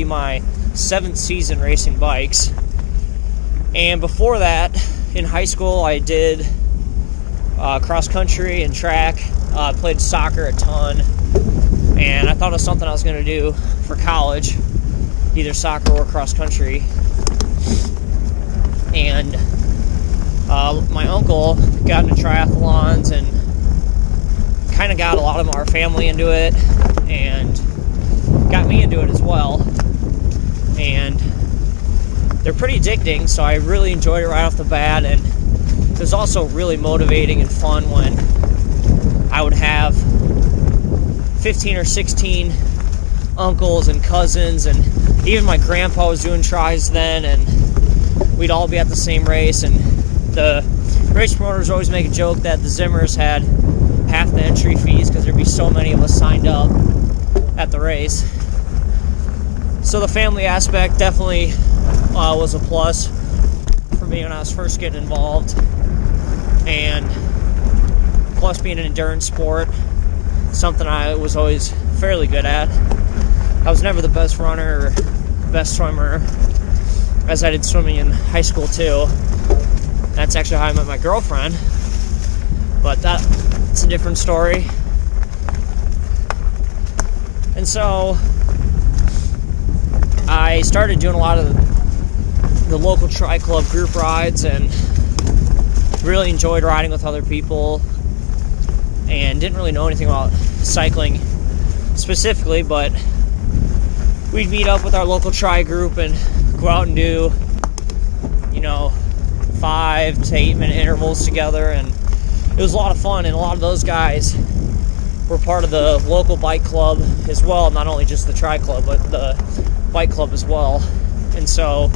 be my 7th season racing bikes. And before that, in high school, I did cross country and track. Played soccer a ton, and I thought it was something I was going to do for college, either soccer or cross country. And my uncle got into triathlons and kind of got a lot of our family into it, and got me into it as well. And they're pretty addicting, so I really enjoyed it right off the bat. And it was also really motivating and fun when I would have 15 or 16 uncles and cousins, and even my grandpa was doing tries then, and we'd all be at the same race. And the race promoters always make a joke that the Zimmers had half the entry fees because there'd be so many of us signed up at the race. So the family aspect definitely was a plus for me when I was first getting involved, and plus being an endurance sport, something I was always fairly good at. I was never the best runner or best swimmer, as I did swimming in high school too. That's actually how I met my girlfriend, but that's a different story. And so I started doing a lot of the local tri club group rides, and really enjoyed riding with other people, and didn't really know anything about cycling specifically, but we'd meet up with our local tri group and go out and do, 5 to 8 minute intervals together, and it was a lot of fun. And a lot of those guys were part of the local bike club as well, not only just the tri club, but the bike club as well. And so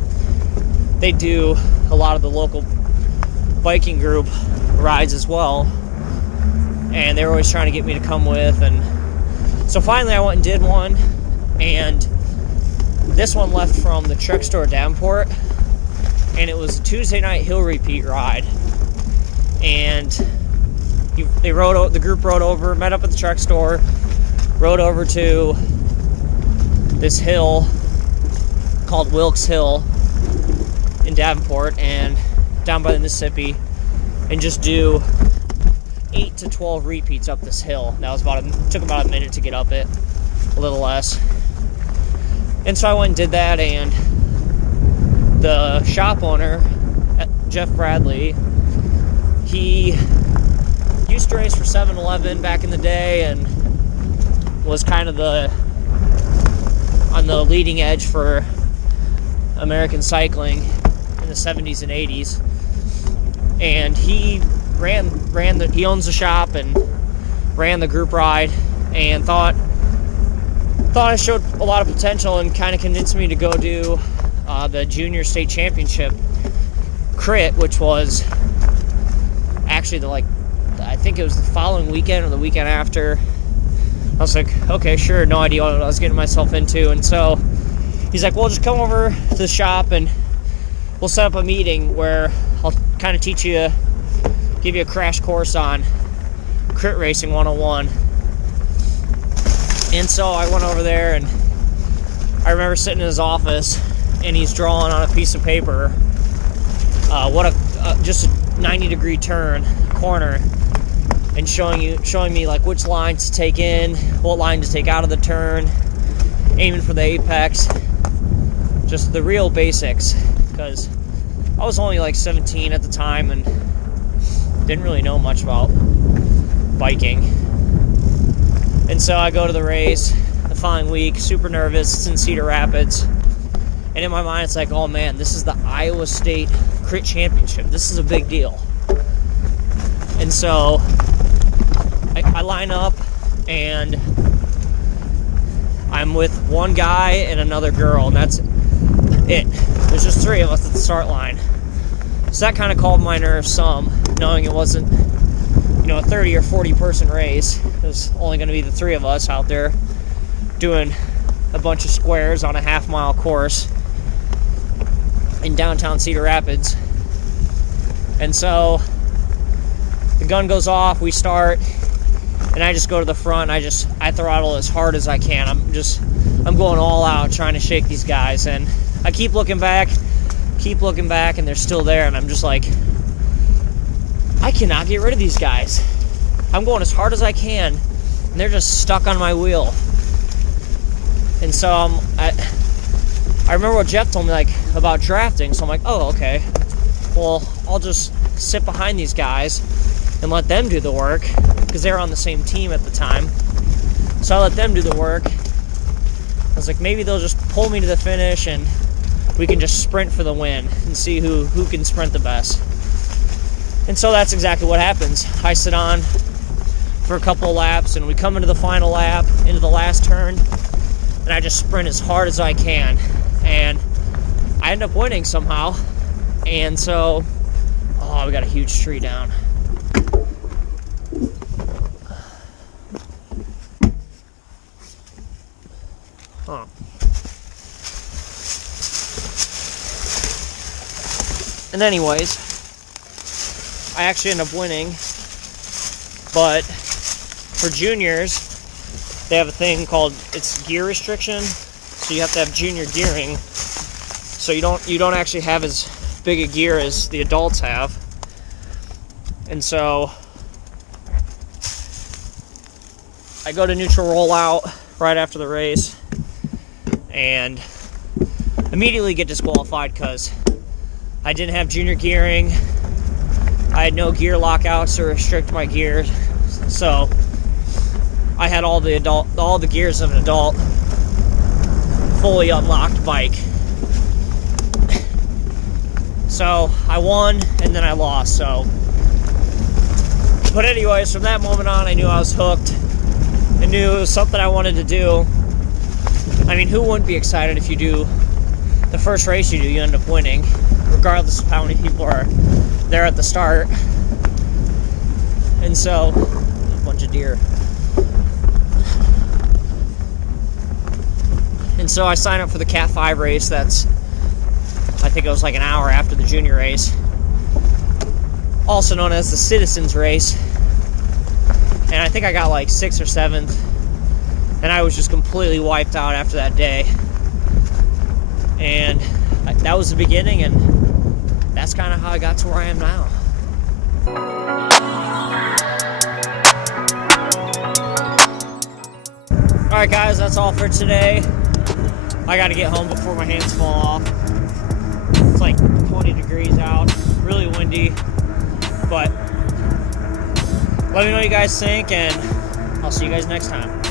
they do a lot of the local biking group rides as well, and they were always trying to get me to come with. And so finally I went and did one, and this one left from the Trek store at Davenport, and it was a Tuesday night hill repeat ride. And the group rode over, met up at the Trek store, rode over to this hill called Wilkes Hill in Davenport, and down by the Mississippi, and just do 8 to 12 repeats up this hill. That was took about a minute to get up it, a little less. And so I went and did that, and the shop owner, Jeff Bradley, he used to race for 7-Eleven back in the day, and was kind of on the leading edge for American cycling in the 70s and 80s. And he he owns the shop and ran the group ride, and thought I showed a lot of potential, and kind of convinced me to go do the junior state championship crit, which was actually I think it was the following weekend or the weekend after. I was like, okay, sure, no idea what I was getting myself into. And so he's like, well, just come over to the shop and we'll set up a meeting where I'll kind of give you a crash course on crit racing 101. And so I went over there, and I remember sitting in his office, and he's drawing on a piece of paper just a 90-degree corner, and showing me like which lines to take in, what line to take out of the turn, aiming for the apex, just the real basics, because I was only like 17 at the time and didn't really know much about biking. And so I go to the race the following week, super nervous. It's in Cedar Rapids, and in my mind it's like, oh man, this is the Iowa State Crit Championship. This is a big deal. And so I line up, and I'm with one guy and another girl, and that's it. There's just 3 of us at the start line. So that kind of calmed my nerves some, knowing it wasn't, a 30 or 40 person race. It was only going to be the 3 of us out there doing a bunch of squares on a half-mile course in downtown Cedar Rapids. And so the gun goes off, we start, and I just go to the front. I throttle as hard as I can. I'm going all out trying to shake these guys, and I keep looking back, and they're still there, and I'm just like, I cannot get rid of these guys. I'm going as hard as I can, and they're just stuck on my wheel. And so I remember what Jeff told me, like, about drafting, so I'm like, oh, okay. Well, I'll just sit behind these guys and let them do the work, because they were on the same team at the time. So I let them do the work. I was like, maybe they'll just pull me to the finish and we can just sprint for the win and see who can sprint the best. And so that's exactly what happens. I sit on for a couple of laps, and we come into the final lap, into the last turn, and I just sprint as hard as I can. And I end up winning somehow. And so, oh, we got a huge tree down. Huh. And anyways, I actually end up winning, but for juniors, they have a thing called, it's gear restriction, so you have to have junior gearing, so you don't actually have as big a gear as the adults have. And so I go to neutral rollout right after the race and immediately get disqualified because I didn't have junior gearing. I had no gear lockouts to restrict my gears, so I had all the gears of an adult fully unlocked bike. So I won and then I lost. So, but anyways, from that moment on, I knew I was hooked. I knew it was something I wanted to do. I mean, who wouldn't be excited if you do the first race you do, you end up winning, regardless of how many people are there at the start. And so, a bunch of deer. And so I signed up for the Cat 5 race. That's, I think it was like an hour after the junior race, also known as the Citizens race. And I think I got like 6th or 7th, and I was just completely wiped out after that day. And that was the beginning, and that's kind of how I got to where I am now. Alright guys, that's all for today. I gotta get home before my hands fall off. It's like 20 degrees out, really windy, but let me know what you guys think, and I'll see you guys next time.